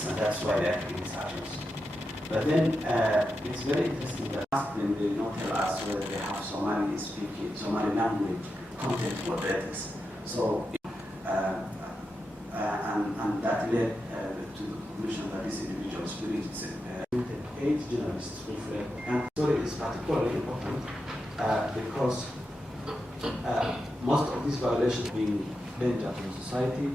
journalists, and that's why they're taking these actions. But then it's very interesting that then they don't tell us whether they have Somali speaking, Somali language content for the ethics. So, and that led to the conclusion that these individuals believe it's 8 journalists who fled. And story is particularly important because most of these violations being danger to society.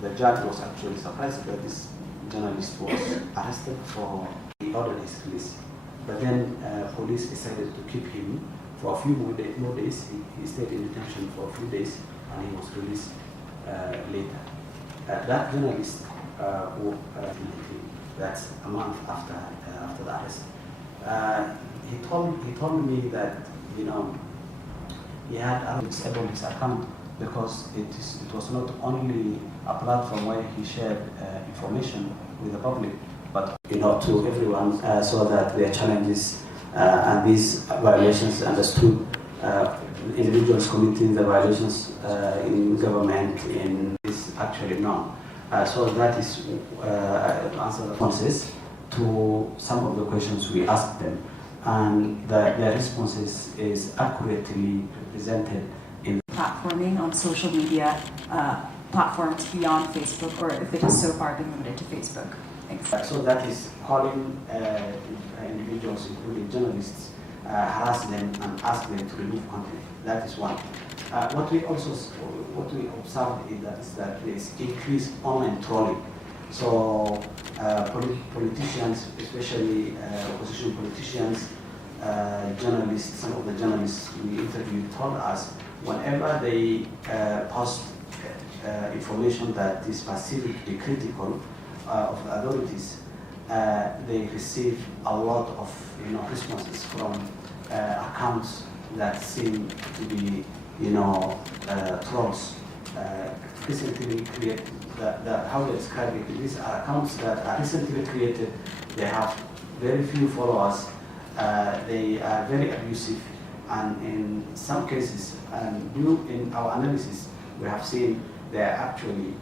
The judge was actually surprised that this journalist was arrested for the ordered his release. But then police decided to keep him for a few more days. He stayed in detention for a few days and he was released later. That journalist, that's a month after the arrest, he told me that, you know, he had disabled his account because it was not only a platform where he shared information with the public, but, you know, to everyone, so that their challenges and these violations understood. Individuals committing the violations in government is actually known. So that is answer responses to some of the questions we asked them, and their responses is accurately represented in platforming on social media platforms beyond Facebook, or if it has so far been limited to Facebook. Thanks. So that is calling individuals, including journalists, harass them and ask them to remove content. That is one. What we observed is that there is increased online trolling. So politicians, especially opposition politicians, journalists, some of the journalists we interviewed told us whenever they post information that is perceived to be critical of the authorities, they receive a lot of responses from accounts that seem to be trolls. Recently created, how they describe it, these are accounts that are recently created. They have very few followers. They are very abusive, and in some cases, in our analysis, we have seen they are actually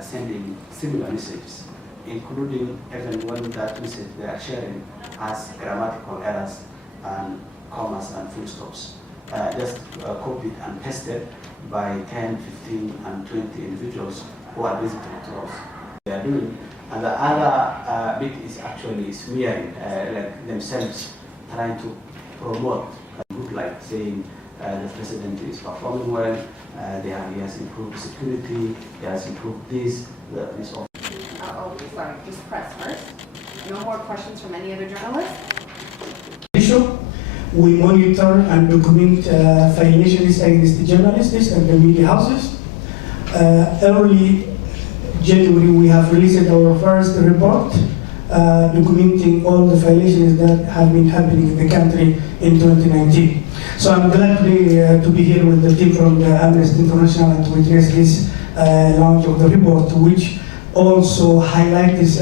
sending similar messages, including even when that message they are sharing has grammatical errors and commas and full stops, just copied and pasted by 10, 15, and 20 individuals who are basically trolls. They are doing, and the other bit is actually smearing, like themselves trying to promote good, like saying the president is performing well, he has improved security, he has improved this. Sorry, just press first. No more questions from any other journalists? We monitor and document violations against the journalists and the media houses. Early January, we have released our first report documenting all the violations that have been happening in the country in 2019. So I'm glad to be here with the team from the Amnesty International and to witness this launch of the report, which also highlights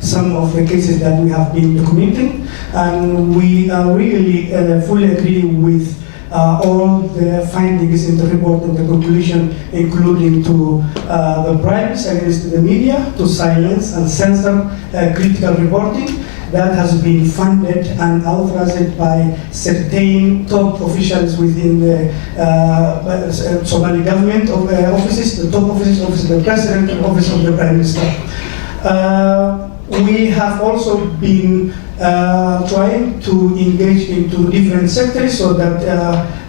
some of the cases that we have been documenting. And we really fully agree with all the findings in the report and the conclusion, including to the bribes against the media, to silence and censor critical reporting that has been funded and authorized by certain top officials within the Somali government offices, the top offices, office of the president, and office of the prime minister. We have also been trying to engage into different sectors so that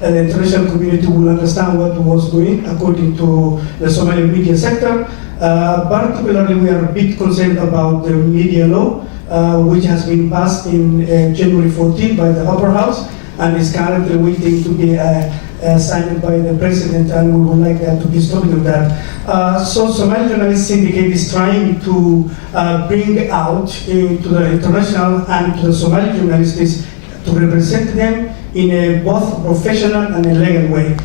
the international community will understand what was going according to the Somali media sector. Particularly, we are a bit concerned about the media law, which has been passed in January 14 by the upper house and is currently waiting to be signed by the president, and we would like that to be stopped on that. So Somali Journalists Syndicate is trying to bring out to the international and to the Somali journalists to represent them in a both professional and a legal way.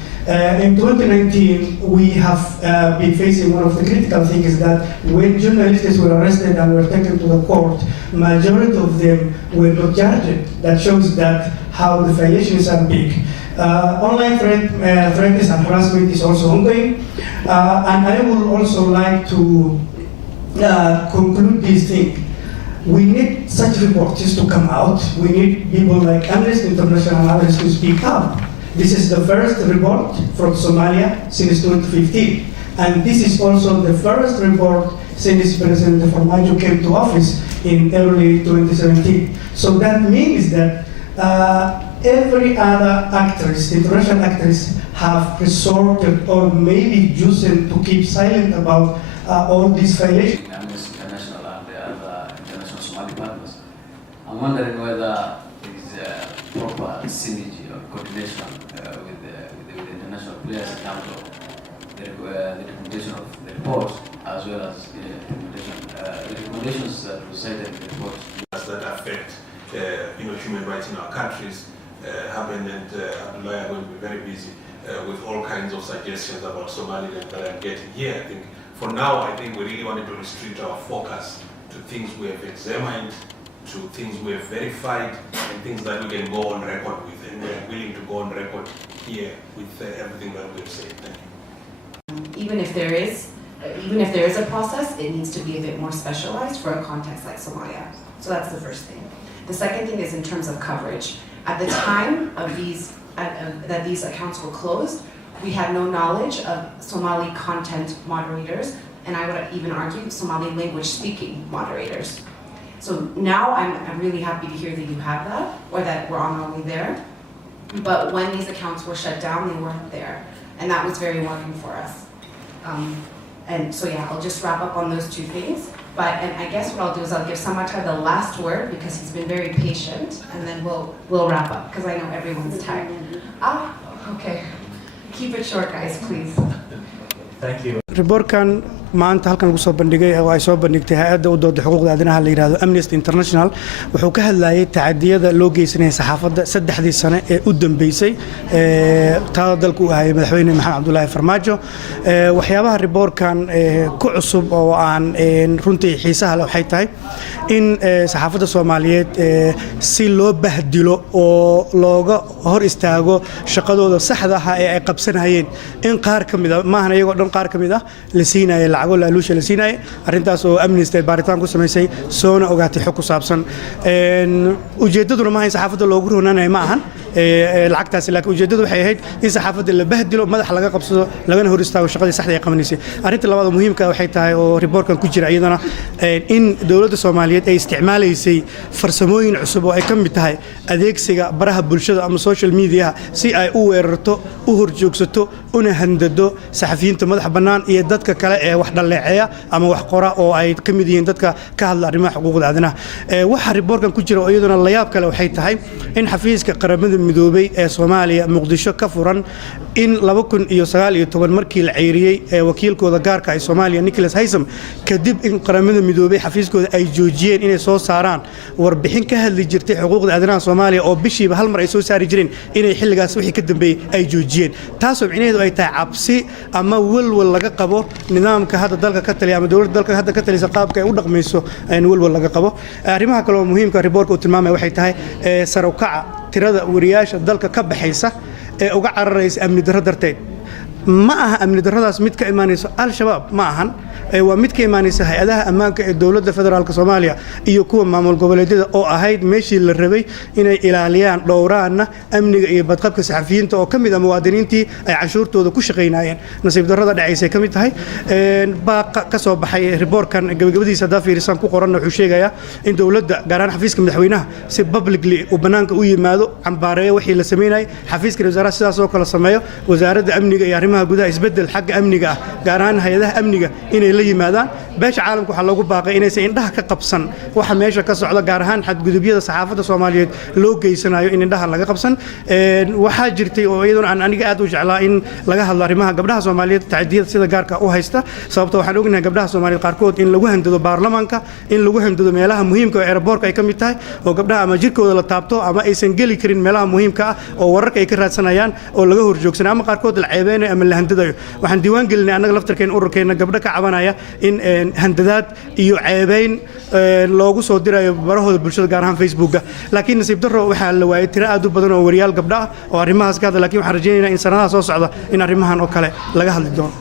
In 2019, we have been facing one of the critical things that when journalists were arrested and were taken to the court, majority of them were not charged. That shows that how the violations are big. Online threats and harassment is also ongoing. And I would also like to conclude this thing. We need such reports to come out. We need people like Amnesty International and others to speak up. This is the first report from Somalia since 2015. And this is also the first report since President Farmaajo came to office in early 2017. So that means that every other actors, international actors, have resorted or maybe chosen to keep silent about all these violations. Amnesty International and the other international Somali partners. I'm wondering whether there is a proper synergy or coordination with the international players in terms of the recommendation of the report as well as the recommendations that were cited in the report. That affect human rights in our countries happen, and Abdalle are going to be very busy with all kinds of suggestions about Somaliland that I'm getting here. I think for now, I think we really wanted to restrict our focus to things we have examined, to things we have verified, and things that we can go on record with, and we are willing to go on record here with everything that we have said. Thank you. Even if there is a process, it needs to be a bit more specialized for a context like Somalia. So that's the first thing. The second thing is in terms of coverage. At the time of that these accounts were closed, we had no knowledge of Somali content moderators, and I would even argue Somali language speaking moderators. So now I'm really happy to hear that you have that, or that we're on our way there. But when these accounts were shut down, they weren't there. And that was very worrying for us. And so yeah, I'll just wrap up on those two things. And I guess what I'll do is I'll give Samata the last word because he's been very patient, and then we'll wrap up because I know everyone's tired. Okay. Keep it short, guys, please. Thank you. Reportkan maanta halkan lagu soo bandhigay oo ay soo bandhigtay hay'adda u dooda xuquuqda aadanaha la yiraahdo Amnesty International wuxuu ka hadlayay tacadiyada loo geysanay saxaafadda saddexdii sano ee u dambeysay taa dalku u hayay madaxweyne Maxamed Abdullaahi Farmaajo waxyaabaha reportkan ku cusub oo aan runtii xiisaha leh waxay tahay in saxaafadda Soomaaliyeed si loo bahdilo oo looga hor istaago shaqadooda saxda ah ee ay qabsanayeen in qaar kamid ah maahan iyagoo dhan qaar kamid ah la siinay lacago la luusha la siinay arintaas oo Amnesty baaritaan ku sameysay soona ogaatay xog ku saabsan ujeedaduna ma ahayn saxaafadda loogu roonanay ma ahan lacagtaas laakiin ujeedadu waxay ahayd in saxaafadda la bahdilo madax laga qabsado lagana hor istaago shaqadii saxda ay qabanaysay arinta labaad muhiimka waxay tahay oo reportkan ku jira iyadana in dawladda Soomaaliyeed ay isticmaalaysay farsamooyin cusub oo ay ka mid tahay adeegsiga baraha bulshada ama social media si ay u weerarto u horjoogsato una handado saxafiyiinta madax bannaan iyo dadka kale ee wax dhaleeceeya ama wax qora oo ay ka mid yihiin dadka ka hadla arrimaha xuquuqda aadanaha waxa reportkan ku jira oo iyaduna la yaab kale waxay tahay in xafiiska qaramada midoobay ee Soomaaliya Muqdisho ka furan in 2019 markii la ceyriyay wakiilkooda gaarka ah ee Soomaaliya Nicholas Haysom kadib in qaramada midoobay xafiiskooda ay joojiyeen inay soo saaraan warbixin ka hadli jirtay xuquuqda aadanaha Soomaaliya oo bishiiba hal mar ay soo saari jireen inay xilligaas wixii ka dambeeyay ay joojiyeen taasoo micnaheedu ay tahay cabsi ama walwal laga qabo nidaamka hadda dalka ka taliya ama dawladda dalka hadda ka talisa qaabka ay u dhaqmayso aan walwal laga qabo arrimaha kale oo muhiimka reportka uu tilmaamay waxay tahay sar u kaca tirada wariyaasha dalka ka baxaysa ee uga cararaysa amni darro darteed ma aha amni darradaas mid ka imaanayso al-shabaab ma ahan waa mid ka imaanaysa hay'adaha ammaanka ee dawladda federaalka Soomaaliya iyo kuwa maamul goboleedyada oo ahayd meeshii la rabay inay ilaaliyaan dhowraana amniga iyo badqabka saxafiyiinta oo kamid ah muwaadiniintii ay cashuurtooda ku shaqeynayeen nasiib darrada dhacaysay kamid tahay baa ka soo baxay reportkan gabagabadiisa dafiirsan ku qoran wuxuu sheegayaa in dawladda gaar ahaan xafiiska madaxweynaha si publicly u banaanka u yimaado cambaareeyo wixii la sameeyay xafiiska wasaaradda sidaas oo kale sameeyo wasaaradda amniga iyo arrimaha gudaha isbedel xagga amniga gaar ahaan hay'adaha amniga inay la yimaadaan beesha caalamka waxa lagu baaqay inaysan indhaha ka qabsan waxa meesha ka socda gaar ahaan xadgudubyada saxaafadda Soomaaliyeed loo geysanayo in indhaha laga qabsan waxa jirtay oo iyaduna aan aniga aad u jeclaa in laga hadlo arrimaha gabdhaha Soomaaliyeed tacadiyada sida gaarka u haysta sababtoo waxaan ognahay gabdhaha Soomaaliyeed qaarkood in lagu handado baarlamaanka in lagu handado meelaha muhiimka ah ee airport ay kamid tahay oo gabdhaha ama jirkooda la taabto ama aysan gali karin meelaha muhiimka ah oo wararka ay ka raadsanayaan oo laga horjoogsanaa ama qaarkood la ceebeenay ama la handadayo waxaan diiwaan gelinay annaga laftarkeen ururkeena gabdha ka cabanaya in handadaad iyo ceebeyn loogu soo dirayo barahooda bulshada gaar ahaan Facebook-ga laakiin nasiib darro waxa la waayay tiro aad u badan oo wariyaal gabdha ah oo arrimahaas ka hadla laakiin waxaan rajaynaynaa in sanadaha soo socda in arrimahan oo kale laga hadli doono